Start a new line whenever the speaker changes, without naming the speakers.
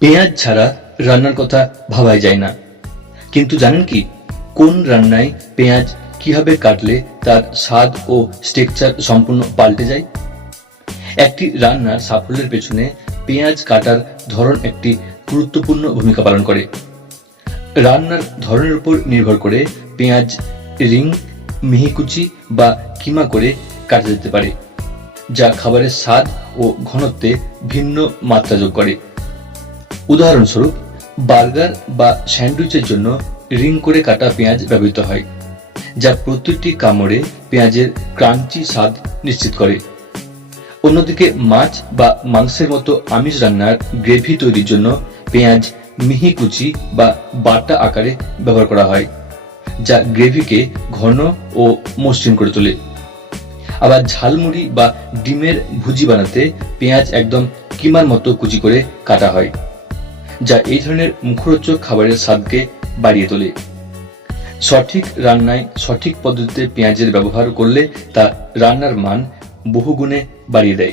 পেঁয়াজ ছাড়া রান্নার কথা ভাবাই যায় না। কিন্তু জানেন কি? কোন রান্নায় পেঁয়াজ কীভাবে কাটলে তার স্বাদ ও স্ট্রাকচার সম্পূর্ণ পাল্টে যায়? একটি রান্নার সাফল্যের পেছনে পেঁয়াজ কাটার ধরন একটি গুরুত্বপূর্ণ ভূমিকা পালন করে। রান্নার ধরনের উপর নির্ভর করে পেঁয়াজ রিং, মিহিকুচি বা কিমা করে কাটা যেতে পারে, যা খাবারের স্বাদ ও ঘনত্বে ভিন্ন মাত্রা যোগ করে। উদাহরণস্বরূপ, বার্গার বা স্যান্ডউইচের জন্য রিং করে কাটা পেঁয়াজ ব্যবহৃত হয়, যা প্রতিটি কামড়ে পেঁয়াজের ক্রাঞ্চি স্বাদ নিশ্চিত করে। অন্যদিকে, মাছ বা মাংসের মতো আমিষ রান্নার গ্রেভি তৈরির জন্য পেঁয়াজ, মিহি কুচি বা বাটা আকারে ব্যবহার করা হয়, যা গ্রেভিকে ঘন ও মসৃণ করে তোলে। আবার ঝালমুড়ি বা ডিমের ভুজি বানাতে পেঁয়াজ একদম কিমার মতো কুচি করে কাটা হয়। যা এই ধরনের মুখরোচক খাবারের স্বাদকে বাড়িয়ে তোলে। সঠিক রান্নায় সঠিক পদ্ধতিতে পেঁয়াজের ব্যবহার করলে তা রান্নার মান বহুগুণে বাড়িয়ে দেয়।